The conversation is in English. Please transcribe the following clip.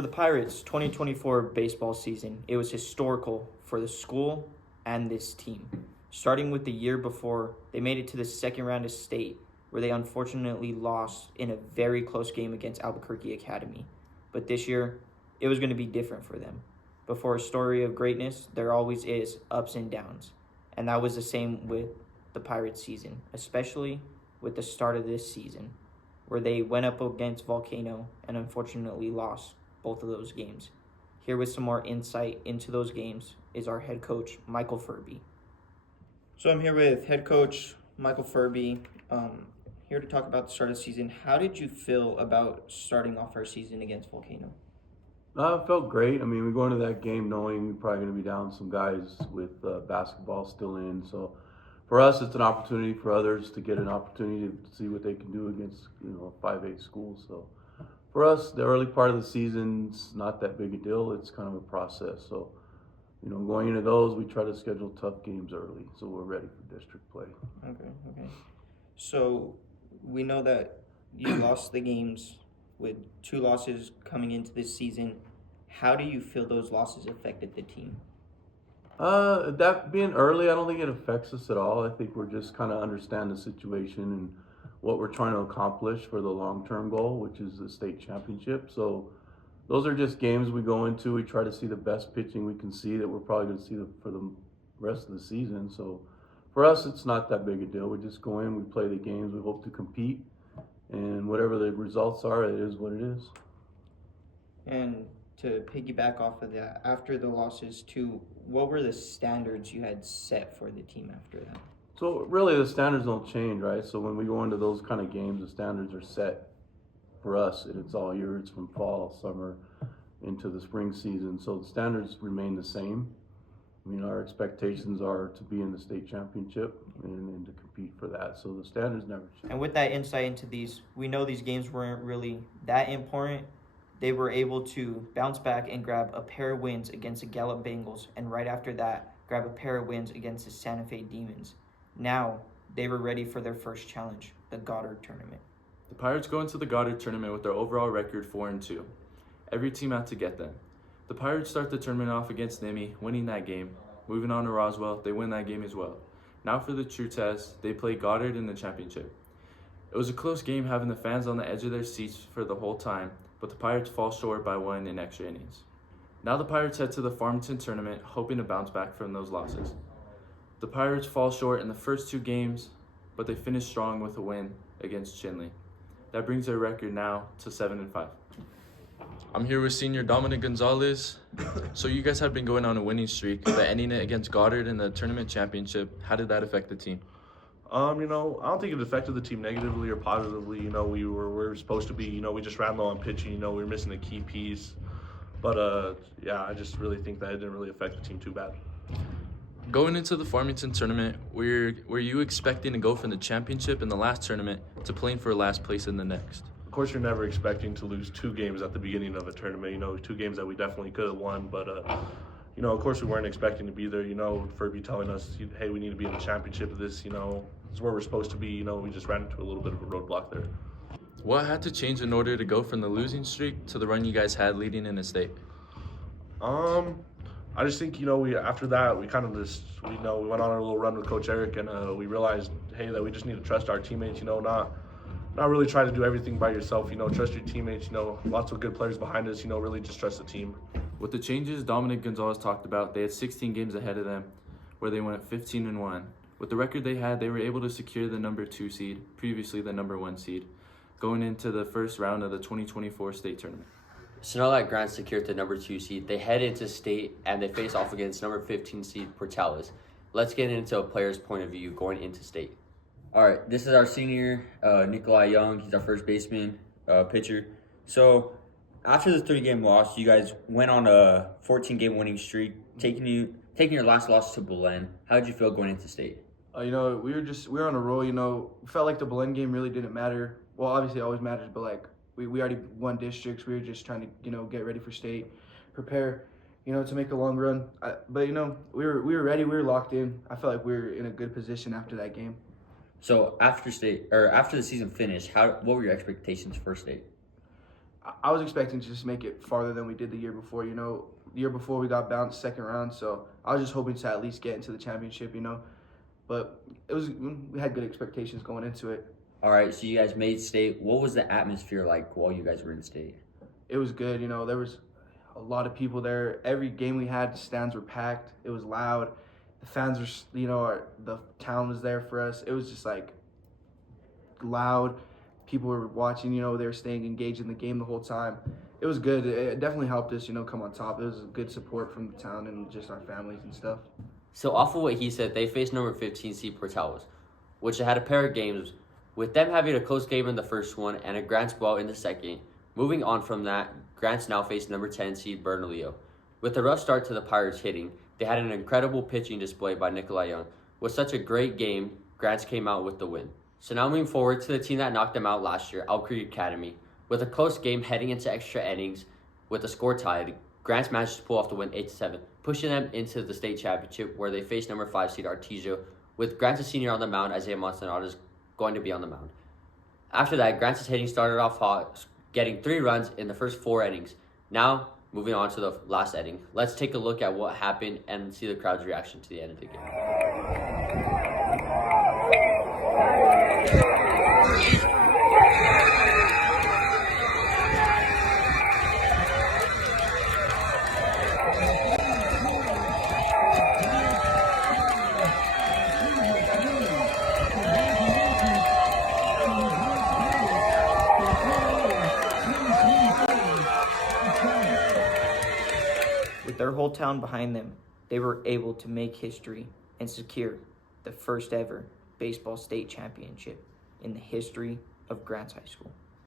For the Pirates' 2024 baseball season, it was historical for the school and this team. Starting with the year before, they made it to the second round of state, where they unfortunately lost in a very close game against Albuquerque Academy. But this year, it was going to be different for them. But for a story of greatness, there always is ups and downs. And that was the same with the Pirates season, especially with the start of this season, where they went up against Volcano and unfortunately lost both of those games. Here with some more insight into those games is our head coach, Michael Furby. So I'm here with head coach Michael Furby, here to talk about the start of the season. How did you feel about starting off our season against Volcano? It felt great. I mean, we go into that game knowing we're probably going to be down some guys with basketball still in. So for us, it's an opportunity for others to get an opportunity to see what they can do against, a 5A school. So for us, the early part of the season's not that big a deal. It's kind of a process. So, going into those, we try to schedule tough games early so we're ready for district play. Okay. So we know that you lost the games with 2 losses coming into this season. How do you feel those losses affected the team? That being early, I don't think it affects us at all. I think we're just kind of understand the situation and what we're trying to accomplish for the long-term goal, which is the state championship. So those are just games we go into. We try to see the best pitching we can see that we're probably going to see for the rest of the season. So for us, it's not that big a deal. We just go in, we play the games, we hope to compete, and whatever the results are, it is what it is. And to piggyback off of that, after the losses too, what were the standards you had set for the team after that? So really the standards don't change, right? So when we go into those kind of games, the standards are set for us, and it's all year. It's from fall, summer, into the spring season. So the standards remain the same. I mean, our expectations are to be in the state championship and to compete for that. So the standards never change. And with that insight into these, we know these games weren't really that important. They were able to bounce back and grab a pair of wins against the Gallup Bengals, and right after that, grab a pair of wins against the Santa Fe Demons. Now, they were ready for their first challenge, the Goddard Tournament. The Pirates go into the Goddard Tournament with their overall record 4-2. Every team out to get them. The Pirates start the tournament off against Nimi, winning that game. Moving on to Roswell, they win that game as well. Now for the true test, they play Goddard in the championship. It was a close game, having the fans on the edge of their seats for the whole time, but the Pirates fall short by 1 in extra innings. Now the Pirates head to the Farmington Tournament, hoping to bounce back from those losses. The Pirates fall short in the first 2 games, but they finish strong with a win against Chinley. That brings their record now to 7-5. I'm here with senior Dominic Gonzalez. So you guys have been going on a winning streak, but ending it against Goddard in the tournament championship. How did that affect the team? I don't think it affected the team negatively or positively. We were supposed to be, we just ran low on pitching. We were missing a key piece. But, I just really think that it didn't really affect the team too bad. Going into the Farmington tournament, were you expecting to go from the championship in the last tournament to playing for last place in the next? Of course, you're never expecting to lose 2 games at the beginning of a tournament. 2 games that we definitely could have won. But, of course, we weren't expecting to be there. Furby telling us, hey, we need to be in the championship. This, is where we're supposed to be. We just ran into a little bit of a roadblock there. What had to change in order to go from the losing streak to the run you guys had leading in the state? I just think, we after that, we kind of just, we went on a little run with Coach Eric, and we realized, hey, that we just need to trust our teammates, not really try to do everything by yourself, trust your teammates, lots of good players behind us, really just trust the team. With the changes Dominic Gonzalez talked about, they had 16 games ahead of them, where they went 15-1. With the record they had, they were able to secure the number 2 seed, previously the number 1 seed, going into the first round of the 2024 state tournament. So now that Grant secured the number 2 seed, they head into state and they face off against number 15 seed Portales. Let's get into a player's point of view going into state. All right, this is our senior, Nikolai Young. He's our first baseman, pitcher. So after the 3-game loss, you guys went on a 14-game winning streak, taking your last loss to Belen. How did you feel going into state? We were on a roll. We felt like the Belen game really didn't matter. Well, obviously it always matters, but we already won districts. We were just trying to get ready for state, prepare, to make a long run. But we were ready. We were locked in. I felt like we were in a good position after that game. So after the season finished, what were your expectations for state? I was expecting to just make it farther than we did the year before. You know, the year before we got bounced second round, so I was just hoping to at least get into the championship. You know, but we had good expectations going into it. All right, so you guys made state. What was the atmosphere like while you guys were in state? It was good. You know, there was a lot of people there. Every game we had, the stands were packed. It was loud. The fans were, you know, the town was there for us. It was just like loud. People were watching. You know, they were staying engaged in the game the whole time. It was good. It definitely helped us, you know, come on top. It was good support from the town and just our families and stuff. So off of what he said, they faced number 15 seed Portales, which had a pair of games, with them having a close game in the first one and a Grants blowout in the second. Moving on from that, Grants now faced number 10 seed Bernalillo. With a rough start to the Pirates hitting, they had an incredible pitching display by Nikolai Young. With such a great game, Grants came out with the win. So now moving forward to the team that knocked them out last year, Elk Creek Academy. With a close game heading into extra innings, with the score tied, Grants managed to pull off the win 8-7, pushing them into the state championship where they faced number 5 seed Artesia, with Grants' senior on the mound, Isaiah Montanado is going to be on the mound. After that, Grants' hitting started off hot, getting 3 runs in the first 4 innings. Now, moving on to the last inning, let's take a look at what happened and see the crowd's reaction to the end of the game. With their whole town behind them, they were able to make history and secure the first ever baseball state championship in the history of Grants High School.